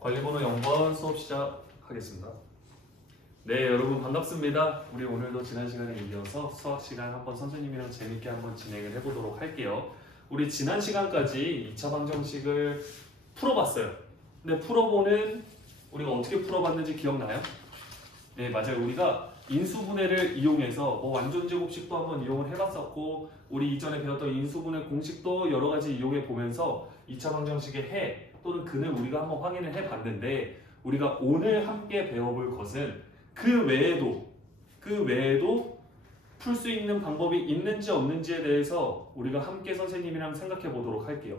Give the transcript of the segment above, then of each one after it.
관리번호 0번 수업 시작하겠습니다. 네, 여러분 반갑습니다. 우리 오늘도 지난 시간에 이어서 수학 시간 한번 선생님이랑 재밌게 한번 진행을 해보도록 할게요. 우리 지난 시간까지 2차 방정식을 풀어봤어요. 근데 풀어보는 우리가 어떻게 풀어봤는지 기억나요? 네, 맞아요. 우리가 인수분해를 이용해서 완전제곱식도 한번 이용을 해봤었고, 우리 이전에 배웠던 인수분해 공식도 여러 가지 이용해 보면서 2차 방정식의 해 또는 근을 우리가 한번 확인을 해봤는데, 우리가 오늘 함께 배워볼 것은 그 외에도 풀 수 있는 방법이 있는지 없는지에 대해서 우리가 함께 선생님이랑 생각해 보도록 할게요.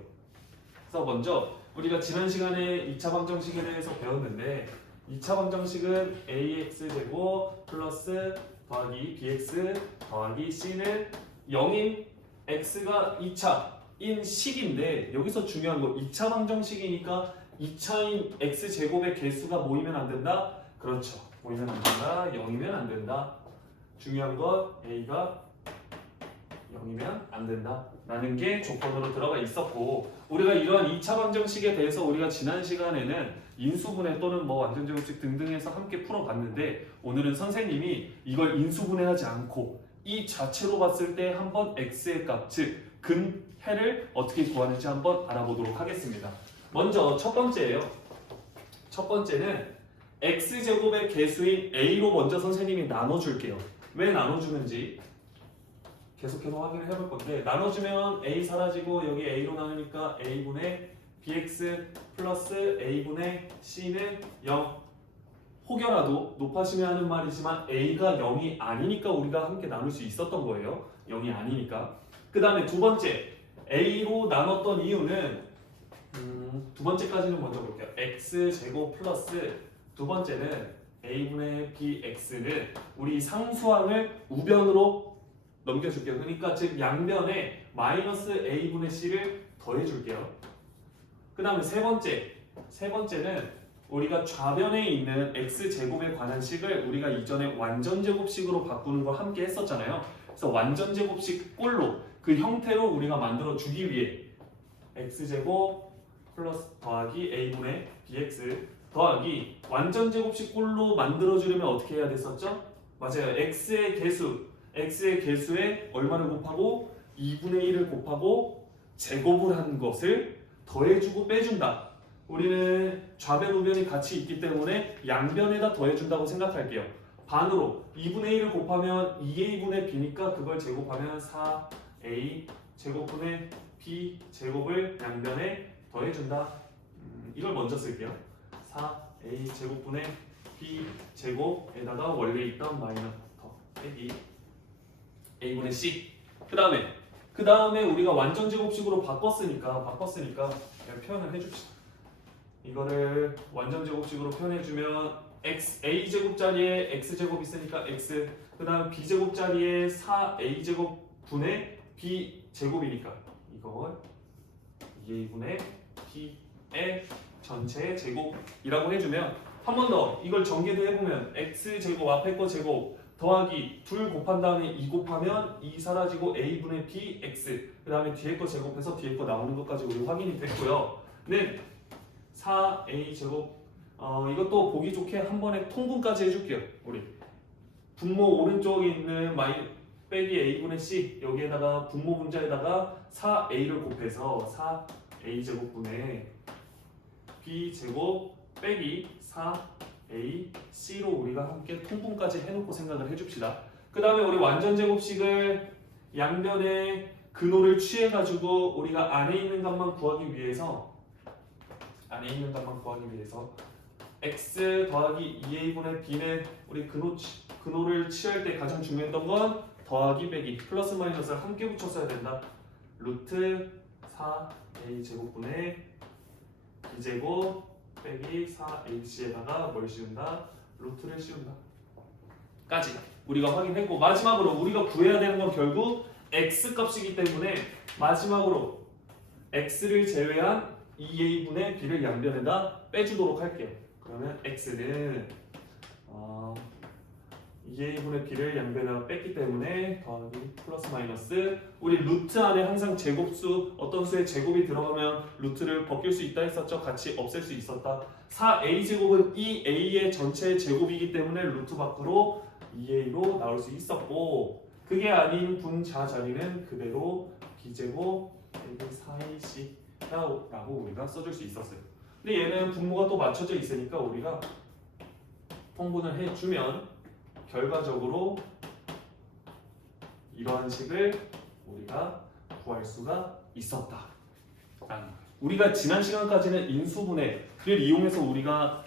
그래서 먼저 우리가 지난 시간에 2차 방정식에 대해서 배웠는데, 2차 방정식은 ax제곱 플러스 더하기 bx 더하기 c는 0인 x가 2차인 식인데, 여기서 중요한 거 2차 방정식이니까 2차인 x제곱의 개수가 모이면 안 된다? 그렇죠. 모이면 안 된다. 0이면 안 된다. 중요한 건 a가 0이면 안 된다 라는 게 조건으로 들어가 있었고, 우리가 이러한 2차 방정식에 대해서 우리가 지난 시간에는 인수분해 또는 완전제곱식 등등해서 함께 풀어봤는데, 오늘은 선생님이 이걸 인수분해하지 않고 이 자체로 봤을 때 한번 x의 값, 즉 근해를 어떻게 구하는지 한번 알아보도록 하겠습니다. 먼저 첫 번째예요. 첫 번째는 x제곱의 개수인 a로 먼저 선생님이 나눠줄게요. 왜 나눠주는지 계속해서 확인을 해볼 건데, 나눠주면 a 사라지고 여기 a로 나누니까 a분의 bx 플러스 a분의 c는 0. 혹여라도 높아지면 하는 말이지만 a가 0이 아니니까 우리가 함께 나눌 수 있었던 거예요. 0이 아니니까. 그 다음에 두 번째, a로 나눴던 이유는 두 번째까지는 먼저 볼게요. x제곱 플러스 두 번째는 a분의 bx는 우리 상수항을 우변으로 넘겨줄게요. 그러니까 즉 양변에 마이너스 a분의 c를 더해줄게요. 그 다음에 세 번째는 우리가 좌변에 있는 x제곱에 관한 식을 우리가 이전에 완전제곱식으로 바꾸는 걸 함께 했었잖아요. 그래서 완전제곱식 꼴로 그 형태로 우리가 만들어 주기 위해 x제곱 플러스 더하기 a분의 bx 더하기 완전제곱식 꼴로 만들어주려면 어떻게 해야 됐었죠? 맞아요. x의 개수에 얼마를 곱하고 2분의 1을 곱하고 제곱을 한 것을 더해주고 빼준다. 우리는 좌변 우변이 같이 있기 때문에 양변에다 더해준다고 생각할게요. 반으로 2분의 1을 곱하면 2a분의 b니까 그걸 제곱하면 4a 제곱분의 b 제곱을 양변에 더해준다. 이걸 먼저 쓸게요. 4a 제곱분의 b 제곱에다가 원래 있던 마이너스 더 빼기 a분의 c. 그 다음에 우리가 완전제곱식으로 바꿨으니까 그냥 표현을 해줍시다. 이거를 완전제곱식으로 표현해주면 a 제곱 자리에 x 제곱 있으니까 x, 그 다음 b 제곱 자리에 4a 제곱 분의 b 제곱이니까 이걸 2a분의 b의 전체의 제곱이라고 해주면, 한 번 더 이걸 전개도 해보면 x 제곱 앞에 거 제곱 더하기 둘 곱한 다음에 2 곱하면 2 사라지고 a분의 bx, 그 다음에 뒤에 거 제곱해서 뒤에 거 나오는 것까지 우리 확인이 됐고요. 는 4a 제곱, 이것도 보기 좋게 한 번에 통분까지 해줄게요. 우리 분모 오른쪽에 있는 빼기 a분의 c, 여기에다가 분모 분자에다가 4a를 곱해서 4a 제곱분의 b 제곱 빼기 4a c로 우리가 함께 통분까지 해놓고 생각을 해줍시다. 그 다음에 우리 완전제곱식을 양변에 근호를 취해가지고 우리가 안에 있는 값만 구하기 위해서 x 더하기 2a분의 b는 우리 근호를 취할 때 가장 중요했던 건 더하기 빼기 플러스 마이너스를 함께 붙였어야 된다. 루트 4a 제곱분의 b제곱 빼기 4h에다가 뭘 씌운다? 루트를 씌운다 까지 우리가 확인했고, 마지막으로 우리가 구해야 되는 건 결국 x 값이기 때문에 마지막으로 x를 제외한 2a분의 b를 양변에다 빼주도록 할게요. 그러면 x는 2a분의 b를 양변에다 뺐기 때문에 더하기 플러스 마이너스 우리 루트 안에 항상 제곱수 어떤 수의 제곱이 들어가면 루트를 벗길 수 있다 했었죠. 같이 없앨 수 있었다. 4a제곱은 2a의 전체 제곱이기 때문에 루트 밖으로 2a로 나올 수 있었고 그게 아닌 분자 자리는 그대로 b제곱 4ac 라고 우리가 써줄 수 있었어요. 근데 얘는 분모가 또 맞춰져 있으니까 우리가 통분을 해주면 결과적으로 이러한 식을 우리가 구할 수가 있었다. 우리가 지난 시간까지는 인수분해를 이용해서 우리가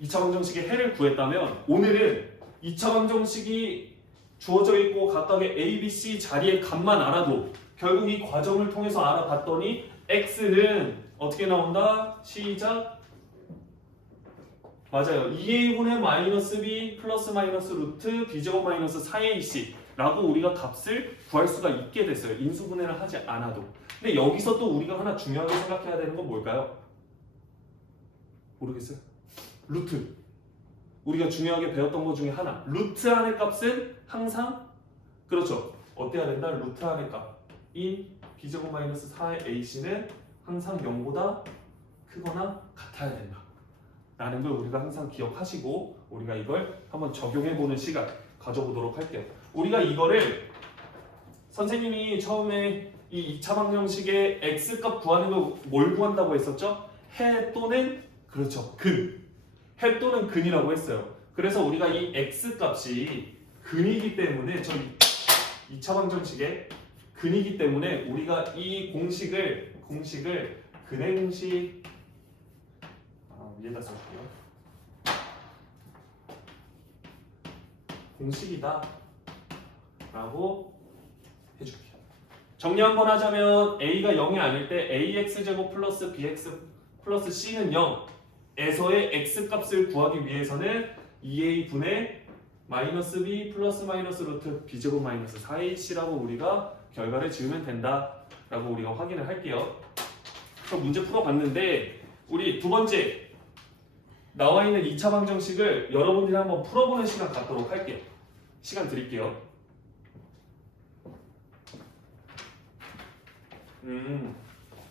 2차 방정식의 해를 구했다면 오늘은 2차 방정식이 주어져 있고 각각의 A, B, C 자리의 값만 알아도 결국 이 과정을 통해서 알아봤더니 x는 어떻게 나온다? 시작. 맞아요. 2a분의 마이너스 b 플러스 마이너스 루트 b제곱 마이너스 4ac 라고 우리가 값을 구할 수가 있게 됐어요. 인수분해를 하지 않아도. 근데 여기서 또 우리가 하나 중요하게 생각해야 되는 건 뭘까요? 모르겠어요. 루트. 우리가 중요하게 배웠던 것 중에 하나. 루트 안의 값은 항상 그렇죠. 어때야 된다? 루트 안의 값인 b제곱 마이너스 4ac는 항상 0보다 크거나 같아야 된다. 라는 걸 우리가 항상 기억하시고 우리가 이걸 한번 적용해보는 시간 가져보도록 할게요. 우리가 이거를 선생님이 처음에 이 2차 방정식의 x값 구하는 거 뭘 구한다고 했었죠? 해 또는 그렇죠. 근. 해 또는 근이라고 했어요. 그래서 우리가 이 x값이 근이기 때문에 저 2차 방정식의 근이기 때문에 우리가 이 공식을 근의 공식 위에다 써줄게요. 공식이다 라고 해줄게요. 정리 한번 하자면 a가 0이 아닐 때 ax제곱 플러스 bx 플러스 c는 0에서의 x값을 구하기 위해서는 2a분의 마이너스 b 플러스 마이너스 루트 b제곱 마이너스 4ac라고 우리가 결과를 지으면 된다 라고 우리가 확인을 할게요. 그럼 문제 풀어봤는데 우리 두 번째 나와 있는 2차 방정식을 여러분들이 한번 풀어보는 시간 갖도록 할게요. 시간 드릴게요.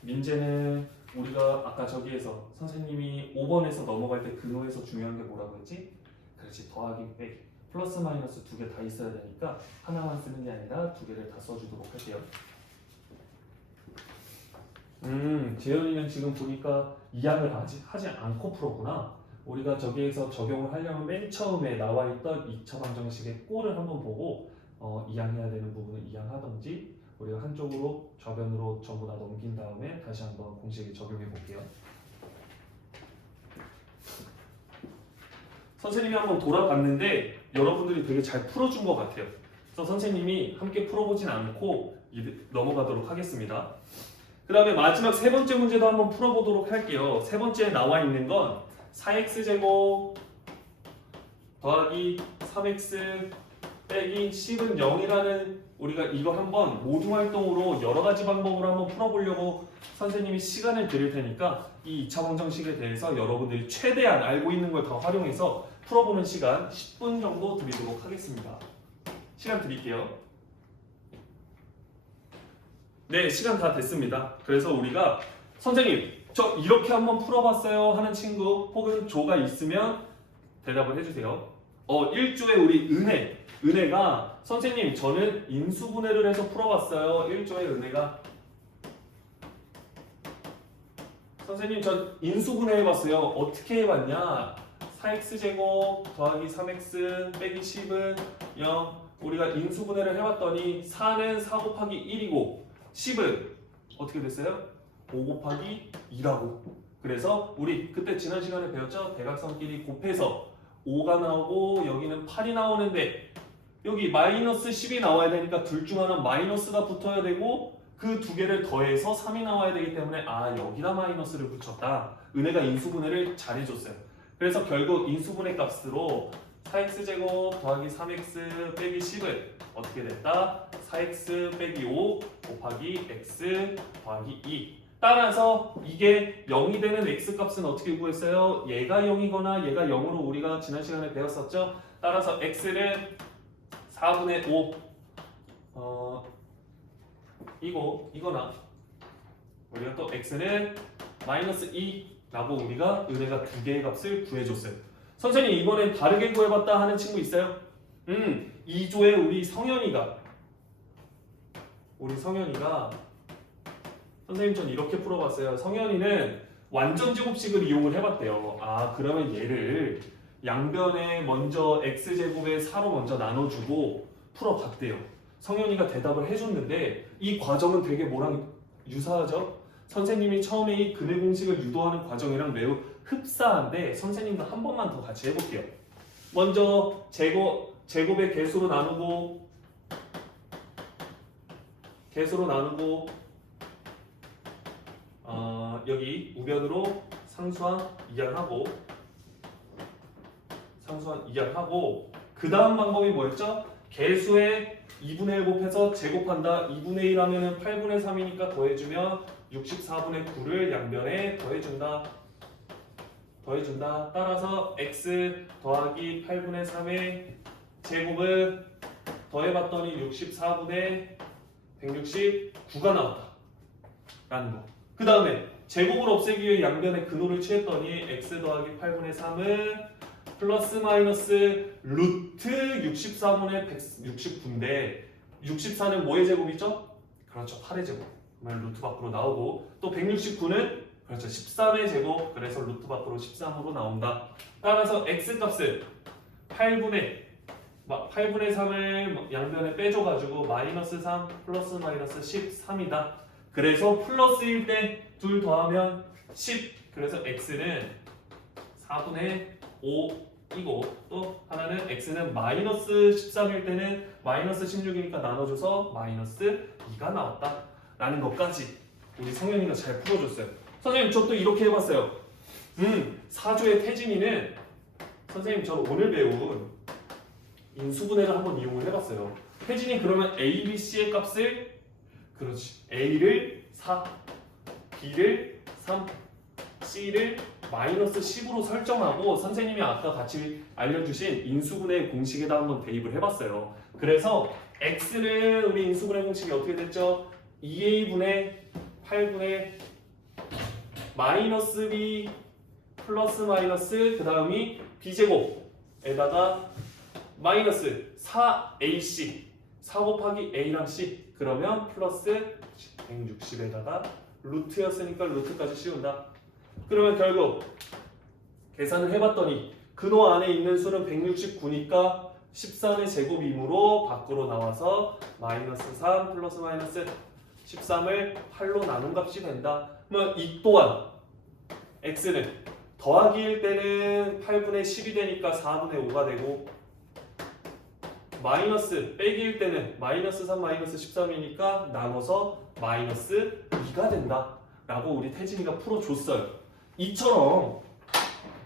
민재는 우리가 아까 저기에서 선생님이 5번에서 넘어갈 때 근호에서 중요한 게 뭐라고 했지? 그렇지. 더하기 빼기 플러스 마이너스 두 개 다 있어야 되니까 하나만 쓰는 게 아니라 두 개를 다 써주도록 할게요. 재현이는 지금 보니까 이항을 하지 않고 풀었구나. 우리가 저기에서 적용을 하려면 맨 처음에 나와 있던 2차 방정식의 꼴을 한번 보고 이항해야 되는 부분은 이항하던지 우리가 한쪽으로 좌변으로 전부 다 넘긴 다음에 다시 한번 공식에 적용해 볼게요. 선생님이 한번 돌아봤는데 여러분들이 되게 잘 풀어준 것 같아요. 그래서 선생님이 함께 풀어보진 않고 넘어가도록 하겠습니다. 그 다음에 마지막 세 번째 문제도 한번 풀어보도록 할게요. 세 번째에 나와 있는 건 4x제곱 더하기 3x 빼기 10은 0이라는 우리가 이거 한번 모두 활동으로 여러 가지 방법으로 한번 풀어보려고 선생님이 시간을 드릴 테니까 이 2차 방정식에 대해서 여러분들이 최대한 알고 있는 걸 다 활용해서 풀어보는 시간 10분 정도 드리도록 하겠습니다. 시간 드릴게요. 네, 시간 다 됐습니다. 그래서 우리가 선생님 저 이렇게 한번 풀어봤어요 하는 친구 혹은 조가 있으면 대답을 해주세요. 1조에 우리 은혜가 선생님 저는 인수분해를 해서 풀어봤어요. 1조의 은혜가 선생님 전 인수분해 해봤어요. 어떻게 해봤냐? 4x제곱 더하기 3x 빼기 10은 0 우리가 인수분해를 해봤더니 4는 4 곱하기 1이고 10은 어떻게 됐어요? 5 곱하기 2라고. 그래서 우리 그때 지난 시간에 배웠죠? 대각선끼리 곱해서 5가 나오고 여기는 8이 나오는데 여기 마이너스 10이 나와야 되니까 둘 중 하나 마이너스가 붙어야 되고 그 두 개를 더해서 3이 나와야 되기 때문에 여기다 마이너스를 붙였다. 은혜가 인수분해를 잘해줬어요. 그래서 결국 인수분해 값으로 4x제곱 더하기 3x 빼기 10은 어떻게 됐다? 4x 빼기 5 곱하기 x 더하기 2. 따라서 이게 0이 되는 x값은 어떻게 구했어요? 얘가 0이거나 얘가 0으로 우리가 지난 시간에 배웠었죠? 따라서 x를 4분의 5 이거나 우리가 또 x는 마이너스 2라고 우리가 은혜가 두 개의 값을 구해줬어요. 선생님 이번엔 다르게 구해봤다 하는 친구 있어요? 2조에 우리 성현이가 선생님 전 이렇게 풀어봤어요. 성현이는 완전 제곱식을 이용을 해봤대요. 아 그러면 얘를 양변에 먼저 x제곱의 4로 먼저 나눠주고 풀어봤대요. 성현이가 대답을 해줬는데 이 과정은 되게 뭐랑 유사하죠? 선생님이 처음에 이 근해 공식을 유도하는 과정이랑 매우 흡사한데 선생님도 한 번만 더 같이 해볼게요. 먼저 제곱의 개수로 나누고 여기 우변으로 상수항 이항하고 그 다음 방법이 뭐였죠? 개수에 2분의 1 곱해서 제곱한다. 2분의 1 하면은 8분의 3이니까 더해주면 64분의 9를 양변에 더해준다. 따라서 x 더하기 8분의 3의 제곱을 더해봤더니 64분의 169가 나왔다 라는 거. 그 다음에 제곱을 없애기 위해 양변에 근호를 취했더니 x 더하기 8분의 3은 플러스 마이너스 루트 64분의 169인데 64는 뭐의 제곱이죠? 그렇죠, 8의 제곱. 그러면 루트 밖으로 나오고 또 169는 그렇죠, 13의 제곱. 그래서 루트 밖으로 13으로 나온다. 따라서 x값을 8분의 3을 양변에 빼줘가지고 마이너스 3 플러스 마이너스 13이다. 그래서 플러스일 때 둘 더하면 10. 그래서 x는 4분의 5이고 또 하나는 x는 마이너스 13일 때는 마이너스 16이니까 나눠줘서 마이너스 2가 나왔다 라는 것까지 우리 성현이가 잘 풀어줬어요. 선생님 저 또 이렇게 해봤어요. 4조의 태진이는 선생님 저 오늘 배운 인수분해를 한번 이용을 해봤어요. 태진이 그러면 A, B, C의 값을 그렇지 A를 4, B를 3, C를 마이너스 10으로 설정하고 선생님이 아까 같이 알려주신 인수분해 공식에다 한번 대입을 해봤어요. 그래서 X를 우리 인수분해 공식이 어떻게 됐죠? 2A분의 8분의 마이너스 B 플러스 마이너스 그 다음이 B제곱에다가 마이너스 4AC 4 곱하기 A랑 C 그러면 플러스 160에다가 루트였으니까 루트까지 씌운다. 그러면 결국 계산을 해봤더니 근호 안에 있는 수는 169니까 13의 제곱이므로 밖으로 나와서 마이너스 3 플러스 마이너스 13을 8로 나눈 값이 된다. 그러면 이 또한 x는 더하기일 때는 8분의 10이 되니까 4분의 5가 되고 마이너스 빼기일 때는 마이너스 3 마이너스 13이니까 나눠서 마이너스 2가 된다 라고 우리 태진이가 풀어줬어요. 이처럼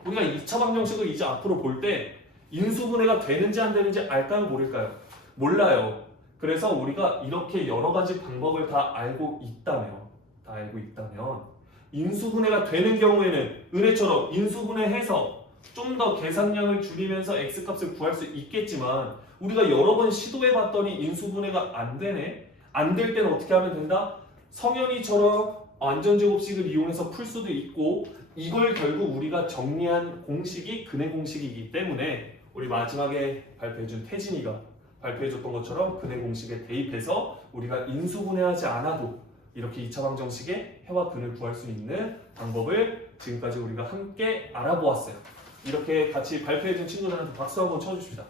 우리가 2차 방정식을 이제 앞으로 볼 때 인수분해가 되는지 안 되는지 알까요? 모를까요? 몰라요. 그래서 우리가 이렇게 여러 가지 방법을 다 알고 있다면 인수분해가 되는 경우에는 은혜처럼 인수분해해서 좀 더 계산량을 줄이면서 x값을 구할 수 있겠지만 우리가 여러 번 시도해봤더니 인수분해가 안 되네? 안 될 때는 어떻게 하면 된다? 성현이처럼 완전제곱식을 이용해서 풀 수도 있고 이걸 결국 우리가 정리한 공식이 근해 공식이기 때문에 우리 마지막에 발표해준 태진이가 발표해줬던 것처럼 근해 공식에 대입해서 우리가 인수분해하지 않아도 이렇게 2차 방정식의 해와 근을 구할 수 있는 방법을 지금까지 우리가 함께 알아보았어요. 이렇게 같이 발표해준 친구들한테 박수 한번 쳐주십시다.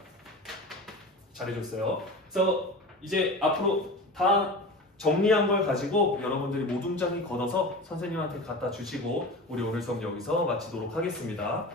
잘해줬어요. 그래서 이제 앞으로 다 정리한 걸 가지고 여러분들이 모둠장에 걷어서 선생님한테 갖다 주시고 우리 오늘 수업 여기서 마치도록 하겠습니다.